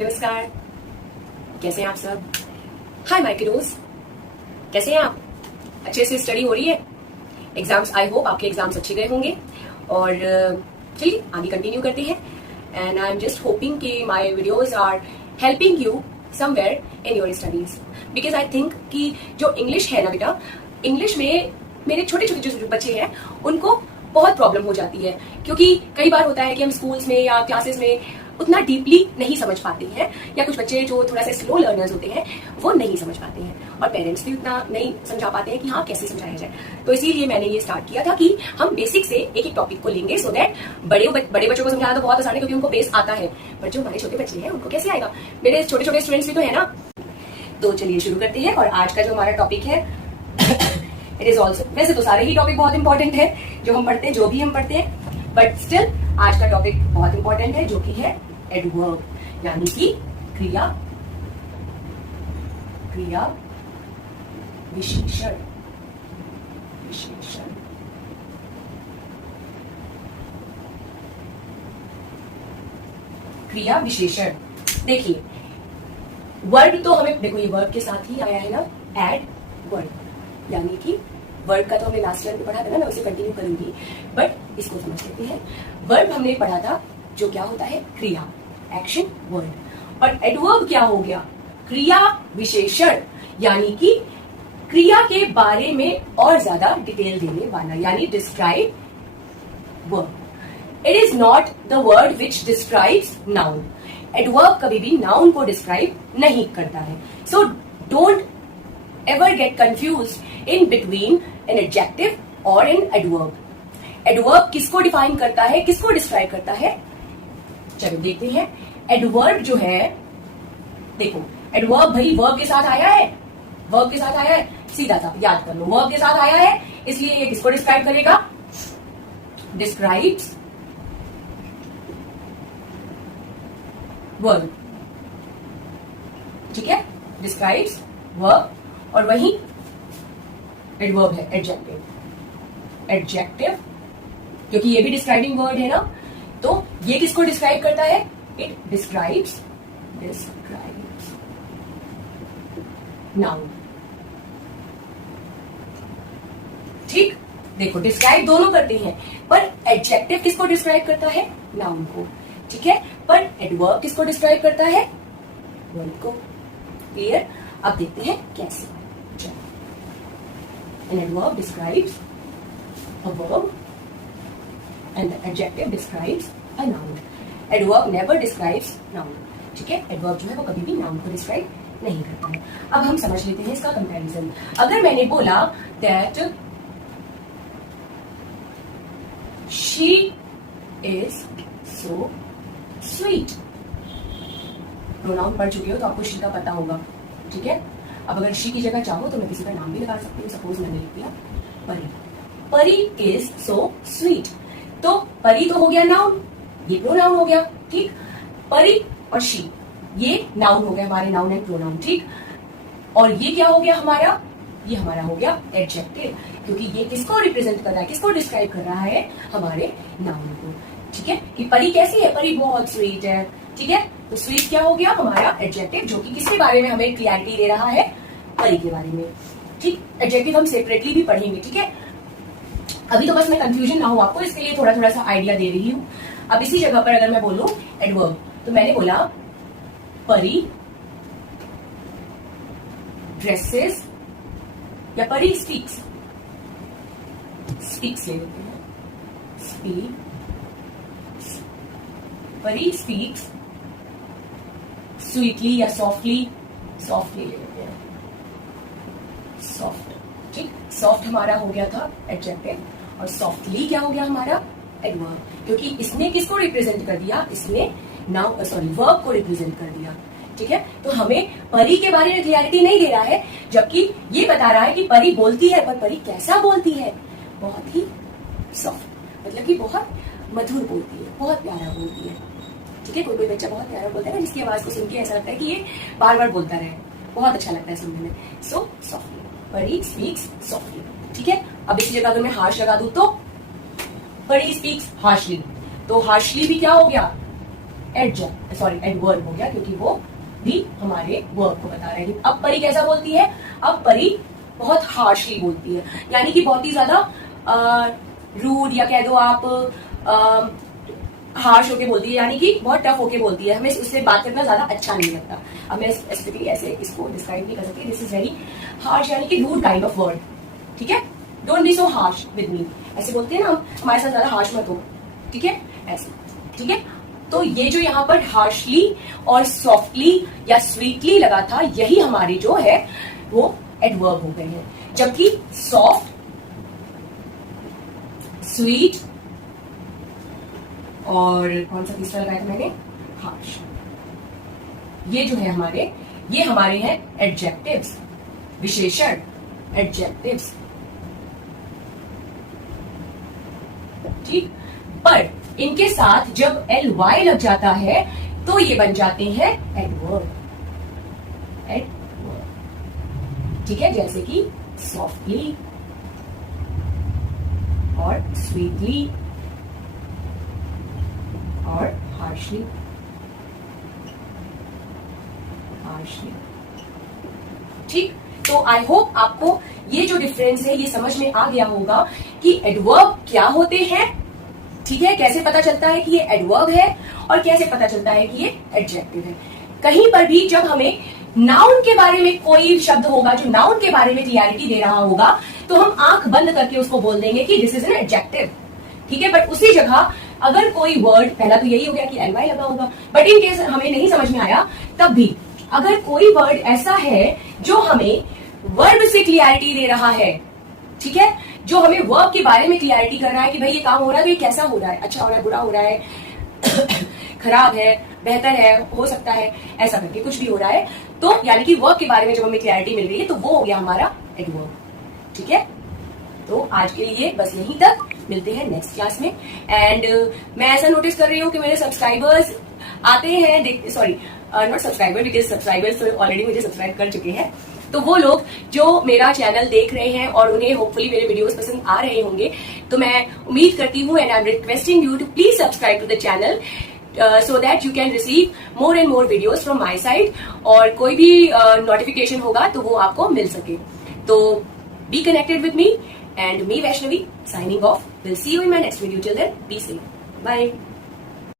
नमस्कार, कैसे हैं आप सब? हाय माय किडोस, कैसे हैं आप? अच्छे से स्टडी हो रही है? एग्जाम्स, आई होप आपके एग्जाम्स अच्छे गए होंगे। और चलिए आगे कंटिन्यू करते हैं। And I am just hoping कि my videos are helping you somewhere in your studies, because I think कि जो इंग्लिश है ना बेटा, इंग्लिश में मेरे छोटे छोटे जो बच्चे हैं उनको बहुत प्रॉब्लम हो जाती है, क्योंकि कई बार होता है कि हम स्कूल्स में या क्लासेस में उतना डीपली नहीं समझ पाते हैं, या कुछ बच्चे जो थोड़ा सा स्लो लर्नर्स होते हैं वो नहीं समझ पाते हैं, और पेरेंट्स भी उतना नहीं समझा पाते हैं कि हाँ कैसे समझाया जाए। तो इसीलिए मैंने ये स्टार्ट किया था कि हम बेसिक से एक एक टॉपिक को लेंगे, सो दैट बड़े बच्चों को समझाना तो बहुत आसान है क्योंकि उनको बेस आता है, पर जो हमारे छोटे बच्चे हैं उनको कैसे आएगा? मेरे छोटे छोटे स्टूडेंट्स भी तो है ना। तो चलिए शुरू करते हैं। और आज का जो हमारा टॉपिक है इट इज ऑल्सो, वैसे तो सारे ही टॉपिक बहुत इंपॉर्टेंट है जो हम पढ़ते हैं, जो भी हम पढ़ते हैं, बट स्टिल आज का टॉपिक बहुत इंपॉर्टेंट है, जो कि है एडवर्ब, यानी कि क्रिया विशेषण। क्रिया विशेषण। देखिए वर्ब तो हमें, देखो ये वर्ब के साथ ही आया है ना, एड वर्ब, यानी कि वर्ब का तो हमने लास्ट ईयर में पढ़ा था ना, मैं उसे कंटिन्यू करूंगी, बट इसको समझ लेते हैं। वर्ब हमने पढ़ा था जो क्या होता है, क्रिया, एक्शन वर्ड, और एडवर्ब क्या हो गया, क्रिया विशेषण, यानी कि क्रिया के बारे में और ज्यादा डिटेल देने वाला, यानी describe verb. It is not the word which describes noun. Adverb कभी भी नाउन को डिस्क्राइब नहीं करता है। So don't ever get confused in between an adjective or an adverb. Adverb किसको डिफाइन करता है, किसको डिस्क्राइब करता है? चलो देखते हैं। एडवर्ब जो है, देखो एडवर्ब भाई वर्ब के साथ आया है, वर्ब के साथ आया है, सीधा सा याद कर लो, वर्ब के साथ आया है, इसलिए ये किसको डिस्क्राइब करेगा, डिस्क्राइब्स वर्ब, ठीक है, डिस्क्राइब्स वर्ब। और वही एडवर्ब है एडजेक्टिव, क्योंकि ये भी डिस्क्राइबिंग वर्ड है ना, तो ये किसको डिस्क्राइब करता है, इट डिस्क्राइब्स नाउन। ठीक, देखो डिस्क्राइब दोनों करते हैं, पर एडजेक्टिव किसको डिस्क्राइब करता है, नाउन को, ठीक है, पर एडवर्ब किसको डिस्क्राइब करता है, वर्ब को। क्लियर? अब देखते हैं कैसे। An adverb describes a verb and the adjective describes a noun. Adverb never describes noun. ठीक है, adverb जो है वो कभी भी noun को describe नहीं करता है। अब हम समझ लेते हैं इसका कंपैरिजन। अगर मैंने बोला that she is so sweet, pronoun पढ़ चुके हो तो आपको she का पता होगा, ठीक है। अब अगर शी की जगह चाहो तो मैं किसी का नाम भी लगा सकती हूँ। सपोज मैंने लिख दिया परी, परी इज सो स्वीट, तो परी तो हो गया नाउन, ये प्रोनाउन हो गया, ठीक। परी और शी ये नाउन हो गया, हमारे नाउन एंड प्रोनाउन, ठीक। और ये क्या हो गया हमारा, ये हमारा हो गया एडजेक्टिव, क्योंकि ये किसको रिप्रेजेंट कर रहा है, किसको डिस्क्राइब कर रहा है, हमारे नाउन को, ठीक है। कि परी कैसी है, परी बहुत स्वीट है, ठीक है। तो स्वीट क्या हो गया हमारा एडजेक्टिव, जो कि किसके बारे में हमें क्लियरिटी दे रहा है, परी के बारे में, ठीक। एडजेक्टिव हम सेपरेटली भी पढ़ेंगे, ठीक है। अभी तो बस मैं कंफ्यूजन ना हो आपको, इसके लिए थोड़ा थोड़ा सा आइडिया दे रही हूँ। अब इसी जगह पर अगर मैं बोलूं एडवर्ब, तो मैंने बोला परी ड्रेसेस, या परी स्पीक्स, स्पीक्स ले लेते हैं, स्पीक, परी स्पीक्स स्वीटली या सॉफ्टली, सॉफ्टली ले लेते हैं, सॉफ्ट, ठीक। सॉफ्ट हमारा हो गया था एडजेक्टिव, और सॉफ्टली क्या हो गया हमारा एडवर्ब, क्योंकि इसने किसको रिप्रेजेंट कर दिया, इसने नाउ सॉरी वर्ब को रिप्रेजेंट कर दिया, ठीक है। तो हमें परी के बारे में क्लियरिटी नहीं दे रहा है, जबकि ये बता रहा है कि परी बोलती है, पर परी कैसा बोलती है, बहुत ही सॉफ्ट, मतलब कि बहुत मधुर बोलती है, बहुत प्यारा बोलती है, ठीक है। कोई कोई बच्चा बहुत प्यारा बोलता है ना, जिसकी आवाज को सुन के ऐसा लगता है कि ये बार बार बोलता रहे, बहुत अच्छा लगता है सुनने में। सो सॉफ्टली, परी स्पीक्स सॉफ्टली, ठीक है। अब इसी जगह अगर मैं हार्श लगा दूं तो परी स्पीक्स हार्शली, तो हार्शली भी क्या हो गया, एडवर्ब हो गया, क्योंकि वो भी हमारे वर्ब को बता रहे हैं। अब परी कैसा बोलती है? अब परी बहुत हार्शली बोलती है, यानी कि बहुत ही ज्यादा रूड, या कह दो आप हार्श होके बोलती है, यानी कि बहुत टफ होके बोलती है। हमें उससे बात करना ज्यादा अच्छा नहीं लगता। अब मैं स्पेसिफिकली ऐसे इसको डिस्क्राइब नहीं कर सकती। दिस इज वेरी हार्श, यानी कि रूड काइंड ऑफ वर्ड। ठीक है, don't be so harsh with me, ऐसे बोलते हैं ना हम, हमारे साथ ज्यादा हार्श मत हो। ठीक है, ऐसे। ठीक है, तो ये जो यहाँ पर हार्शली और सॉफ्टली या स्वीटली लगा था, यही हमारे जो है वो एडवर्ब हो गए हैं। जबकि सॉफ्ट, स्वीट और कौन सा तीसरा लगाया था मैंने? हार्श। ये जो है ये हमारे हैं एडजेक्टिव्स, विशेषण, एडजेक्टिव्स। ठीक, पर इनके साथ जब ly लग जाता है तो ये बन जाते हैं एडवर्ब। ठीक है, जैसे कि सॉफ्टली और स्वीटली और हार्शली। ठीक, तो आई होप आपको ये जो डिफरेंस है ये समझ में आ गया होगा कि एडवर्ब क्या होते हैं। ठीक है, कैसे पता चलता है कि ये एडवर्ब है और कैसे पता चलता है कि ये एडजेक्टिव है। कहीं पर भी जब हमें नाउन के बारे में कोई शब्द होगा जो नाउन के बारे में क्लियरिटी दे रहा होगा, तो हम आंख बंद करके उसको बोल देंगे कि दिस इज एन एडजेक्टिव। ठीक है, बट उसी जगह अगर कोई वर्ड, पहला तो यही हो गया कि ly लगा होगा, बट इन केस हमें नहीं समझ में आया, तब भी अगर कोई वर्ड ऐसा है जो हमें वर्ब से क्लियरिटी दे रहा है, ठीक है, जो हमें वर्ब के बारे में क्लियरिटी कर रहा है कि भाई ये काम हो रहा है तो ये कैसा हो रहा है, अच्छा हो रहा है, बुरा हो रहा है, खराब है, बेहतर है, हो सकता है, ऐसा करके कुछ भी हो रहा है, तो यानी कि वर्ब के बारे में जब हमें क्लियरिटी मिल रही है तो वो हो गया हमारा एडवर्ब। ठीक है, तो आज के लिए बस यहीं तक, मिलते हैं नेक्स्ट क्लास में। एंड मैं ऐसा नोटिस कर रही हूँ कि मेरे सब्सक्राइबर्स आते हैं, sorry not subscriber, because subscribers तो ऑलरेडी मुझे सब्सक्राइब कर चुके हैं, तो वो लोग जो मेरा चैनल देख रहे हैं और उन्हें होपफुली मेरे वीडियोस पसंद आ रहे होंगे, तो मैं उम्मीद करती हूँ and I am requesting you to please subscribe to the channel so that you can receive more and more videos from my side, और कोई भी नोटिफिकेशन होगा तो वो आपको मिल सके। तो be connected with me and me Vaishnavi signing off. We'll see you in my next video. Till then, be safe. Bye.